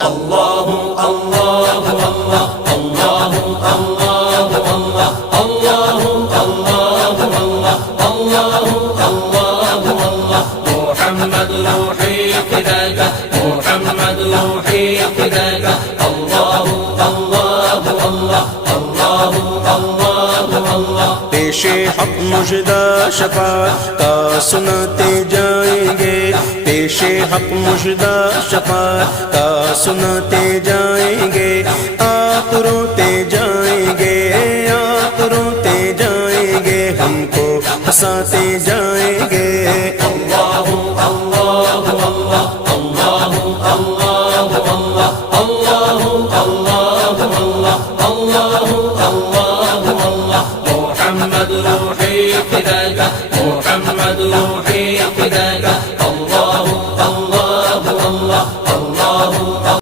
اللہ اللہ اللہ اللہ اللہ اللہ اللہ اللہ اللہ اللہ اللہ محمد روحی فداک محمد روحی فداک اللہ اللہ اللہ اللہ اللہ اللہ پیش حق مژدہ شفاعت کا سناتے جائیں گے پیش حق مژدہ شفاعت کا سناتے جائیں گے آپ روتے جائیں گے آپ روتے جائیں گے ہم کو ہنساتے جائیں گے